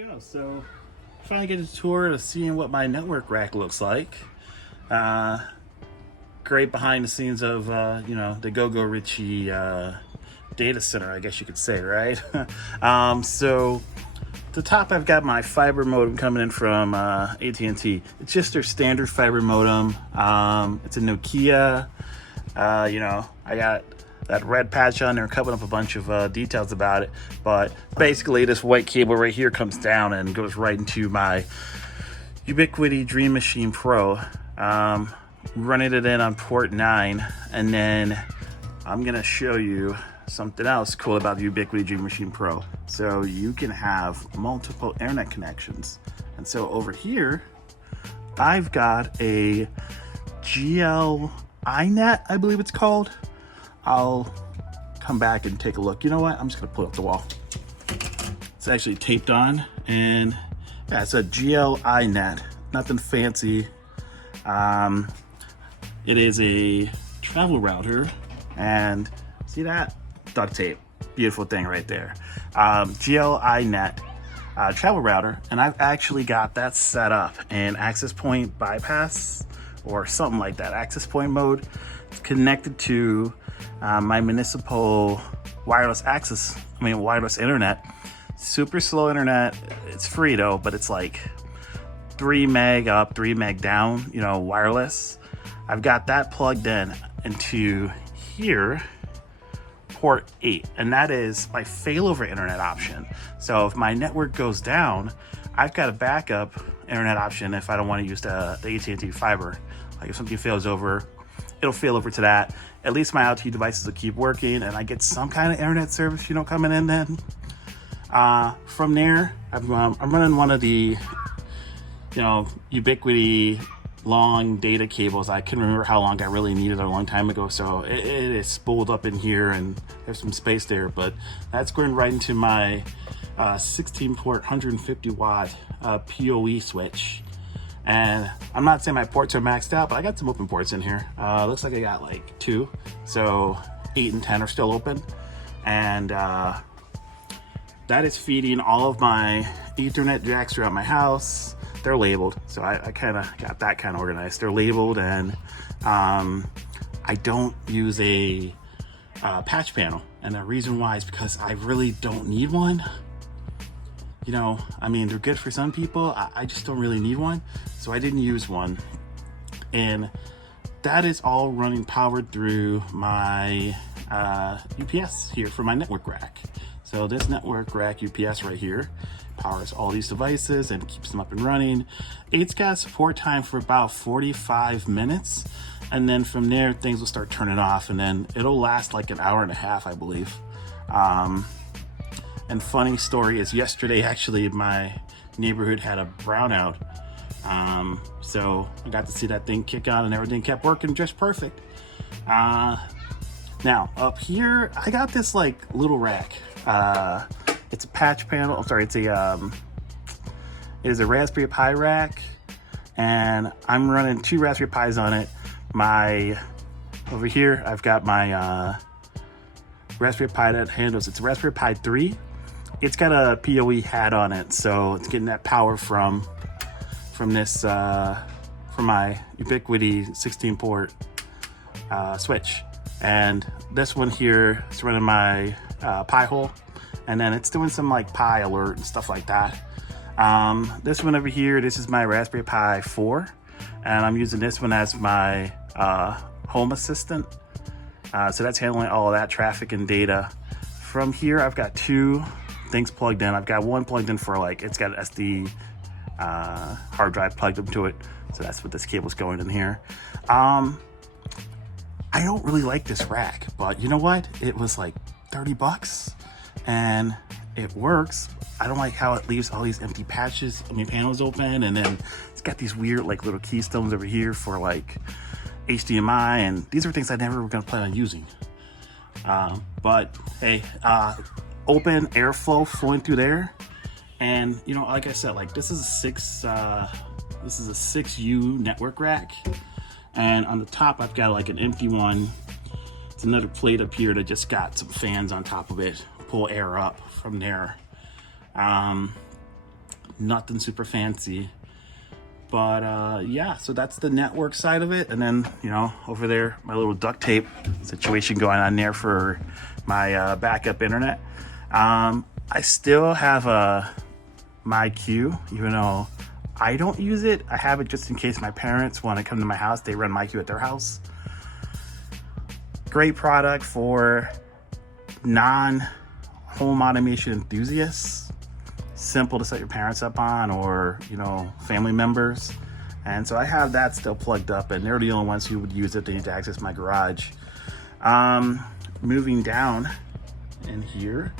go. So finally get a tour of seeing what my network rack looks like. Great behind the scenes of the Go Richie data center, I guess you could say, right? So at the top I've got my fiber modem coming in from AT&T. It's just their standard fiber modem. It's a Nokia. I got that red patch on there covering up a bunch of details about it, but basically this white cable right here comes down and goes right into my Ubiquiti Dream Machine Pro. Running it in on port 9, and then I'm gonna show you something else cool about the Ubiquiti Dream Machine Pro. So you can have multiple internet connections, and so over here I've got a GL iNet, I believe it's called. I'll come back and take a look. You know what? I'm just gonna put it up the wall. It's actually taped on, and yeah, it's a GL iNet. Nothing fancy. It is a travel router, and see that? Duct tape. Beautiful thing right there. GL iNet travel router, and I've actually got that set up in access point bypass or something like that. Access point mode. It's connected to my municipal wireless internet. Super slow internet. It's free though, but it's like 3 meg up, 3 meg down, wireless. I've got that plugged in into here, port 8, and that is my failover internet option. So if my network goes down, I've got a backup internet option if I don't want to use the AT&T fiber. Like if something fails over, it'll fail over to that. At least my IoT devices will keep working, and I get some kind of internet service, coming in then. From there, I'm running one of the, Ubiquiti long data cables. I couldn't remember how long I really needed a long time ago, so it is spooled up in here, and there's some space there, but that's going right into my 16 port 150 watt PoE switch. And I'm not saying my ports are maxed out, but I got some open ports in here. Looks like I got like 2, so 8 and 10 are still open, and that is feeding all of my Ethernet jacks throughout my house. They're labeled, so I kind of got that kind of organized. They're labeled, and I don't use a patch panel, and the reason why is because I really don't need one. They're good for some people. I just don't really need one, so I didn't use one. And that is all running powered through my UPS here for my network rack. So this network rack UPS right here powers all these devices and keeps them up and running. It's got support time for about 45 minutes. And then from there, things will start turning off, and then it'll last like an hour and a half, I believe. And funny story is yesterday, actually, my neighborhood had a brownout. So I got to see that thing kick on, and everything kept working just perfect. Now up here, I got this like little rack. It's a patch panel. I'm sorry, it is a Raspberry Pi rack, and I'm running 2 Raspberry Pis on it. Over here, I've got my Raspberry Pi that handles. It's a Raspberry Pi 3. It's got a PoE hat on it, so it's getting that power from this from my Ubiquiti 16 port switch. And this one here is running my Pi hole, and then it's doing some like Pi alert and stuff like that. This one over here, this is my Raspberry Pi 4, and I'm using this one as my home assistant. So that's handling all of that traffic and data. From here, I've got 2 things plugged in. I've got one plugged in for it's got an SD hard drive plugged into it. So that's what this cable's going in here. I don't really like this rack, but you know what? It was like 30 bucks and it works. I don't like how it leaves all these empty panels open, and then it's got these weird like little keystones over here for like HDMI, and these are things I never were gonna plan on using. But hey, open airflow flowing through there, and like I said, like this is a 6U network rack, and on the top I've got like an empty one. It's another plate up here that just got some fans on top of it, pull air up from there. nothing super fancy. But yeah, so that's the network side of it. And then, you know, over there, my little duct tape situation going on there for my backup internet. I still have a MyQ, even though I don't use it. I have it just in case my parents want to come to my house. They run MyQ at their house. Great product for non-home automation enthusiasts. Simple to set your parents up on, or, you know, family members. And so I have that still plugged up, and they're the only ones who would use it. They need to access my garage. Moving down in here,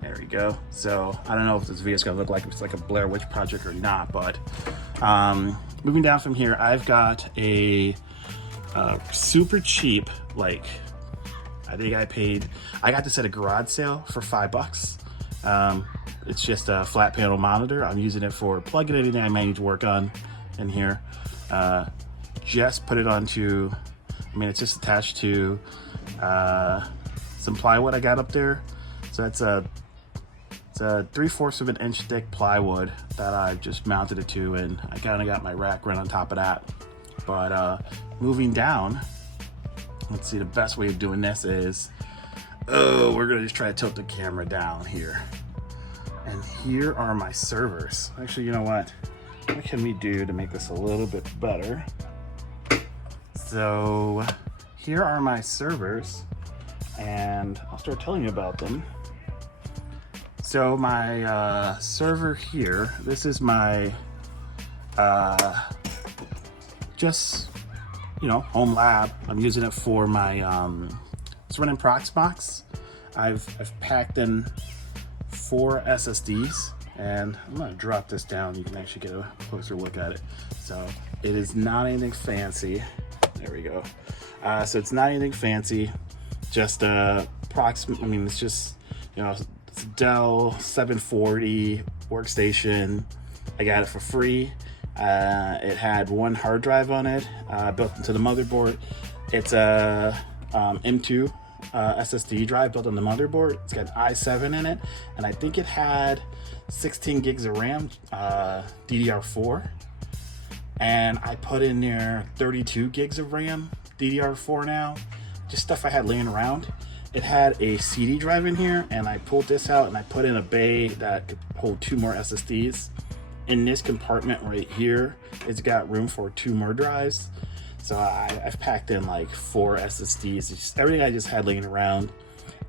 there we go. So I don't know if this video is gonna look like it's like a Blair Witch Project or not, but moving down from here, I've got a super cheap, like, I think I got this at a garage sale for $5. It's just a flat panel monitor. I'm using it for plugging anything I may need to work on in here. Just put it onto, I mean, it's just attached to some plywood I got up there. So it's a 3/4 of an inch thick plywood that I just mounted it to, and I kind of got my rack right on top of that. But moving down, let's see, the best way of doing this is, we're gonna just try to tilt the camera down here. And here are my servers. Actually, you know what can we do to make this a little bit better? So here are my servers, and I'll start telling you about them. So my server here, this is my just, you know, Homelab. I'm using it for my it's running Proxmox. I've packed in 4 SSDs, and I'm gonna drop this down. You can actually get a closer look at it. So it is not anything fancy. There we go. So it's not anything fancy, just I mean, it's just, you know, it's a Dell 740 workstation. I got it for free. It had 1 hard drive on it, built into the motherboard. It's a M2 SSD drive built on the motherboard. It's got i7 in it, and I think it had 16 gigs of RAM, DDR4, and I put in there 32 gigs of RAM, DDR4 now, just stuff I had laying around. It had a CD drive in here, and I pulled this out and I put in a bay that could hold 2 more SSDs. In this compartment right here, it's got room for 2 more drives. So I've packed in like 4 SSDs, it's just everything I just had laying around.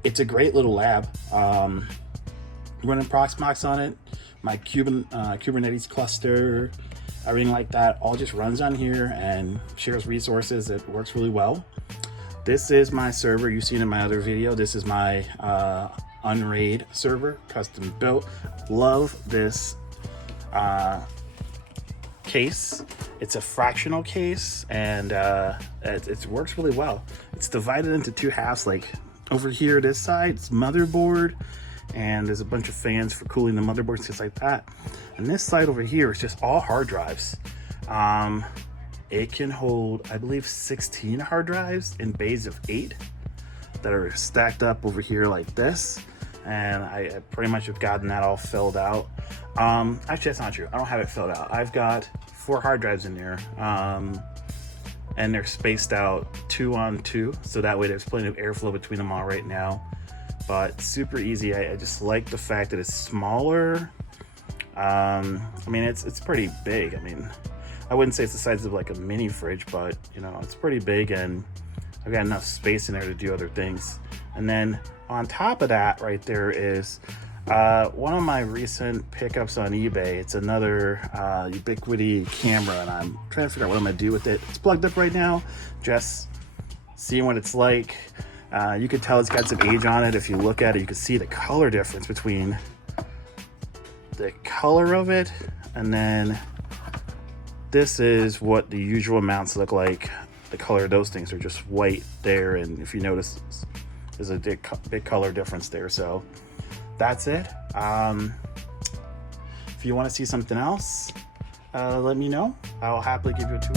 It's a great little lab. Running Proxmox on it, my Kubernetes cluster, everything like that, all just runs on here and shares resources. It works really well. This is my server you've seen in my other video. This is my unsaid server, custom built. Love this case. It's a fractional case, and it works really well. It's divided into 2 halves. Like over here, this side, it's motherboard, and there's a bunch of fans for cooling the motherboard, things like that. And this side over here is just all hard drives. It can hold, I believe, 16 hard drives in bays of 8 that are stacked up over here like this. And I pretty much have gotten that all filled out. Actually, that's not true. I don't have it filled out. I've got 4 hard drives in there, and they're spaced out 2 on 2, so that way there's plenty of airflow between them all right now. But super easy. I just like the fact that it's smaller. I mean, it's pretty big. I mean, I wouldn't say it's the size of like a mini fridge, but you know, it's pretty big, and I've got enough space in there to do other things. And then on top of that right there is one of my recent pickups on eBay. It's another Ubiquiti camera, and I'm trying to figure out what I'm gonna do with it. It's plugged up right now, just seeing what it's like. You can tell it's got some age on it. If you look at it, you can see the color difference between the color of it, and then this is what the usual mounts look like. The color of those things are just white there, and if you notice, there's a big color difference there. So that's it. If you want to see something else, let me know. I'll happily give you a tour.